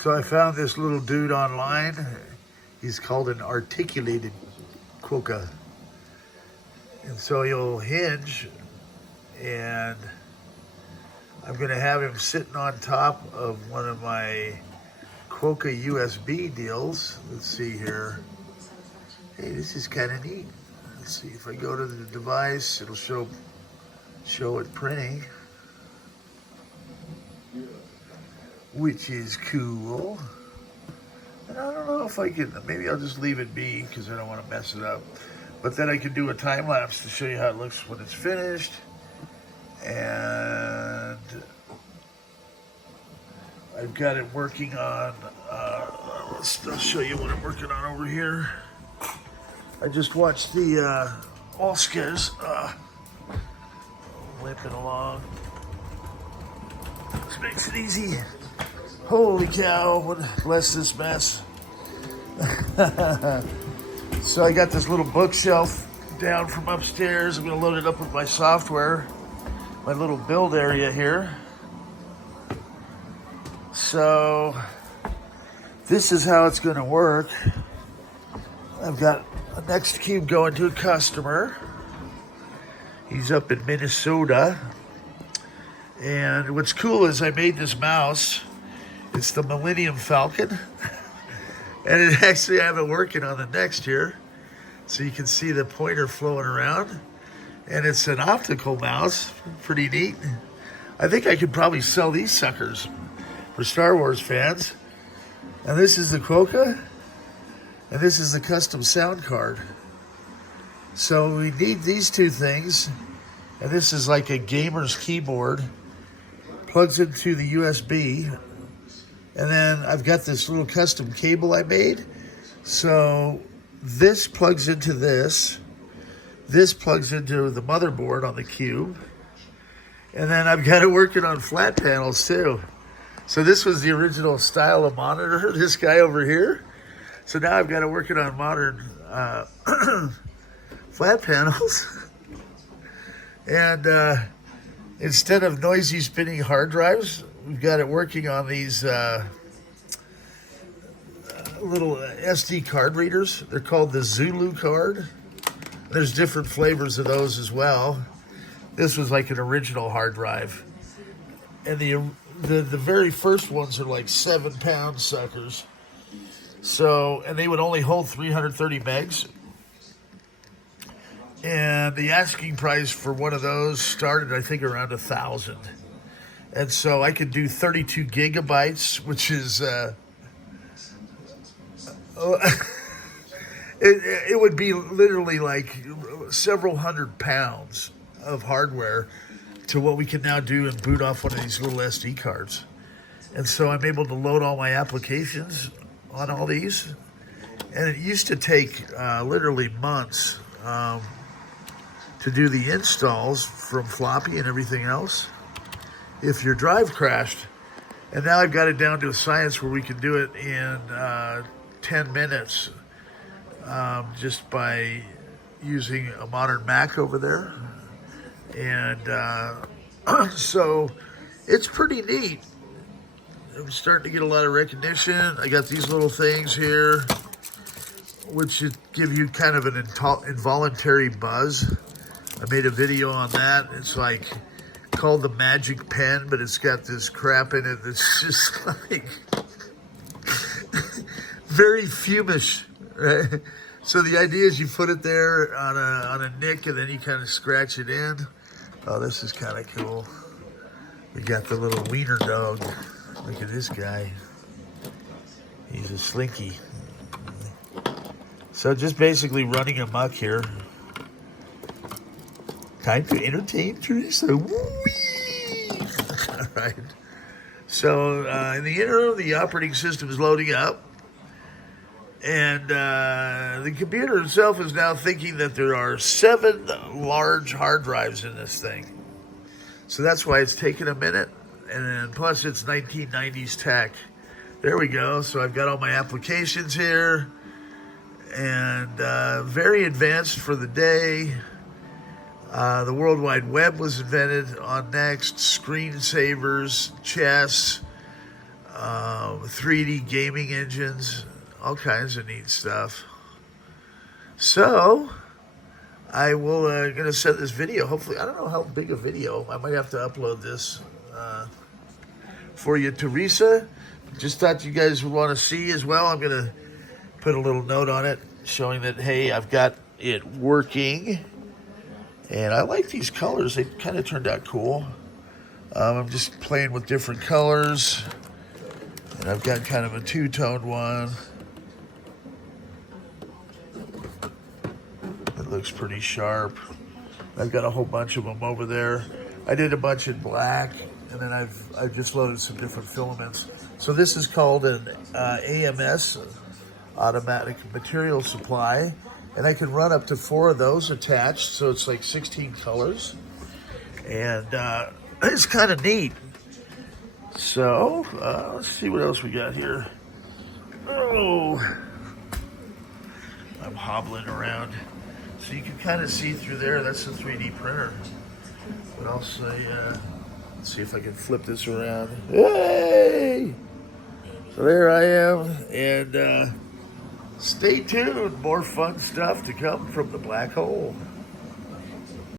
So I found this little dude online. He's called an articulated Quokka. And so he'll hinge, and I'm gonna have him sitting on top of one of my Quokka USB deals. Let's see here. Hey, this is kind of neat. Let's see if I go to the device, it'll show it printing, which is cool. And I don't know if I can, maybe I'll just leave it be because I don't want to mess it up. But then I can do a time lapse to show you how it looks when it's finished. And I've got it working on, I'll show you what I'm working on over here. I just watched the Oscars limping along. This makes it easy. Holy cow, bless this mess. So I got this little bookshelf down from upstairs. I'm gonna load it up with my software, my little build area here. So this is how it's gonna work. I've got a NeXT cube going to a customer. He's up in Minnesota. And what's cool is I made this mouse. It's the Millennium Falcon. And it actually, I have it working on the NeXT here. So you can see the pointer flowing around. And it's an optical mouse, pretty neat. I think I could probably sell these suckers for Star Wars fans. And this is the Quokka. And this is the custom sound card. So we need these two things. And this is like a gamer's keyboard. Plugs into the USB. And then I've got this little custom cable I made. So this plugs into this. This plugs into the motherboard on the cube. And then I've got it working on flat panels too. So this was the original style of monitor, this guy over here. So now I've got it working on modern flat panels. And instead of noisy spinning hard drives, we've got it working on these little SD card readers. They're called the Zulu card. There's different flavors of those as well. This was like an original hard drive. And the very first ones are like 7-pound suckers. So, and they would only hold 330 megs. And the asking price for one of those started, I think, around 1,000. And so I could do 32 gigabytes, which is, it would be literally like several hundred pounds of hardware to what we can now do and boot off one of these little SD cards. And so I'm able to load all my applications on all these. And it used to take literally months to do the installs from floppy and everything else if your drive crashed. And now I've got it down to a science where we can do it in 10 minutes just by using a modern Mac over there. And so it's pretty neat. I'm starting to get a lot of recognition. I got these little things here, which should give you kind of an involuntary buzz. I made a video on that. It's like called the Magic Pen, but it's got this crap in it that's just like very fumish, right? So the idea is you put it there on a nick and then you kind of scratch it in. Oh, this is kind of cool. We got the little wiener dog. Look at this guy. He's a slinky. So just basically running amok here. Time to entertain Teresa. Whee! All right. So in the interim, the operating system is loading up. And the computer itself is now thinking that there are 7 large hard drives in this thing. So that's why it's taken a minute. And then plus it's 1990s tech. There we go. So I've got all my applications here. And very advanced for the day. The World Wide Web was invented on NeXT. Screensavers, chess, 3D gaming engines, all kinds of neat stuff. So I will gonna set this video. Hopefully, I don't know how big a video. I might have to upload this for you, Teresa. Just thought you guys would want to see as well. I'm gonna put a little note on it showing that, hey, I've got it working. And I like these colors. They kind of turned out cool. I'm just playing with different colors. And I've got kind of a two-toned one. It looks pretty sharp. I've got a whole bunch of them over there. I did a bunch in black, and then I've just loaded some different filaments. So this is called an AMS, automatic material supply. And I can run up to 4 of those attached, so it's like 16 colors. And it's kind of neat. So, let's see what else we got here. Oh, I'm hobbling around. So you can kind of see through there. That's the 3D printer. But I'll say, let's see if I can flip this around. Hey! So there I am. And stay tuned. More fun stuff to come from the black hole.